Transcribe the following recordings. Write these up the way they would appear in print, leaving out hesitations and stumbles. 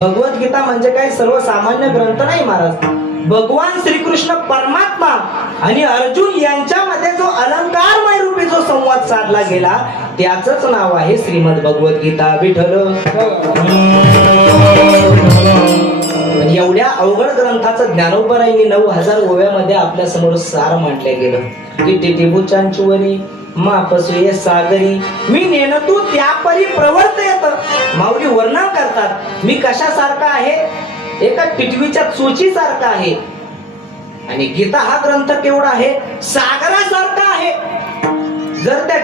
भगवद्गीता म्हणजे काय सर्वसामान्य ग्रंथ नाही महाराज. भगवान श्रीकृष्ण परमात्मा आणि अर्जुन यांच्यामध्ये जो अलंकारमय रूपी जो संवाद साधला गेला त्याचंच नाव आहे श्रीमद भगवद्गीता. विठ्ठल. एवढ्या अवघड ग्रंथाचं ज्ञानोबरायांनी 9000 ओव्यामध्ये आपल्या समोर सार मांडले गेलं की टिटिबुचांचुवरी मापसुये सागरी मी नेनतू त्यापरी प्रवर्तयत. माऊली वर्णन करतात मी कशासारखा आहे, एका टिटवीच्या चोची सारखा आहे. आणि गीता हा ग्रंथ केवढा आहे, सागरासारखा आहे. जर त्या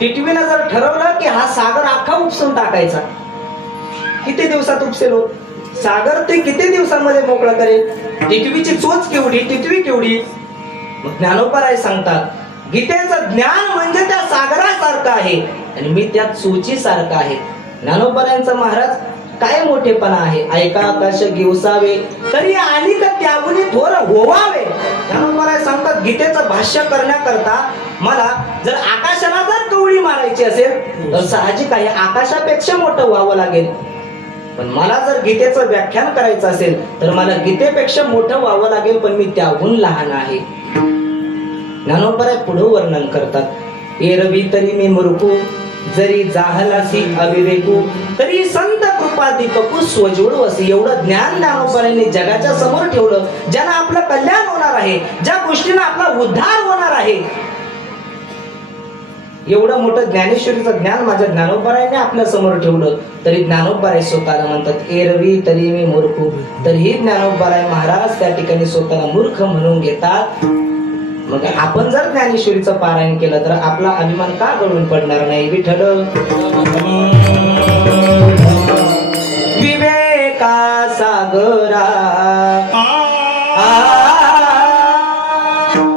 टिटवीनं जर ठरवलं की हा सागर अख्खा उपसून टाकायचा, किती दिवसात उपसेल हो सागर, ते किती दिवसांमध्ये मोकळं करेल. टिटवीची चोच केवढी, टिटवी केवढी. मग ज्ञानोबराय सांगतात गीतेचं ज्ञान म्हणजे त्या सागरासारखं आहे आणि मी त्या चोची सारखा आहे. ज्ञानोबरायांचं महाराज काय मोठेपणा आहे. ऐका आकाश घेवसावे तरी आणि त्यागुनी थोर होवावे. ज्ञानोबराय सांगतात गीतेचं भाष्य करण्याकरता मला जर आकाशाला जर कवळी मारायची असेल तर साहजिक आहे आकाशापेक्षा मोठं व्हावं लागेल. पण मला जर गीतेचं व्याख्यान करायचं असेल तर मला गीतेपेक्षा मोठं व्हावं लागेल, पण मी त्याहून लहान आहे. ज्ञानोबराय पुढे वर्णन करतात एरवी तरी मी मूर्खू जरी जाहलासी अविवेकू तरी संत कृपा दीपकू स्वजोड वसी. एवढं ज्ञान ज्ञानोबरायांनी जगाच्या समोर ठेवलं, ज्यानं आपलं कल्याण होणार आहे, ज्या गोष्टीनं आपला उद्धार होणार आहे. एवढं मोठं ज्ञानेश्वरीचं ज्ञान माझ्या ज्ञानोबरायांनी आपल्या समोर ठेवलं तरी ज्ञानोबराय स्वतःला म्हणतात एरवी तरी मी मूर्खू. तरीही ज्ञानोबराय महाराज त्या ठिकाणी स्वतःला मूर्ख म्हणून घेतात. मग आपण जर ज्ञानेश्वरीचं पारायण केलं तर आपला अभिमान का गळून पडणार नाही. विठ्ठल. विवेका सागरा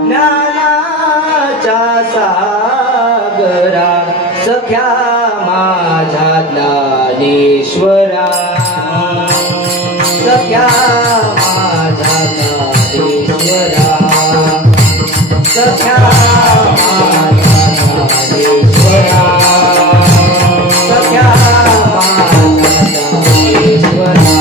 ज्ञानाच्या सागरा सख्या माझ्या ज्ञानेश्वरा सख्या माझ्या ज्ञानेश्वरा सख्या माझ्या ज्ञानेश्वरा सख्या माझ्या ज्ञानेश्वरा.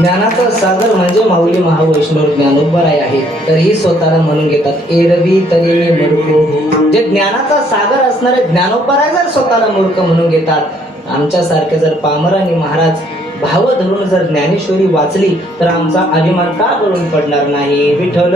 ज्ञानाचा सागर म्हणजे माऊली महावैष्णव ज्ञानोबराय आहे. तरीही स्वतःला म्हणून घेतात एरवी तरी मूर्ख. जे ज्ञानाचा सागर असणारे ज्ञानोबराय जर स्वतःला मूर्ख म्हणून घेतात, आमच्यासारखे जर पामरांनी महाराज भाव धरून जर ज्ञानेश्वरी वाचली तर आमचा अभिमान का गळून पडणार नाही. विठ्ठल.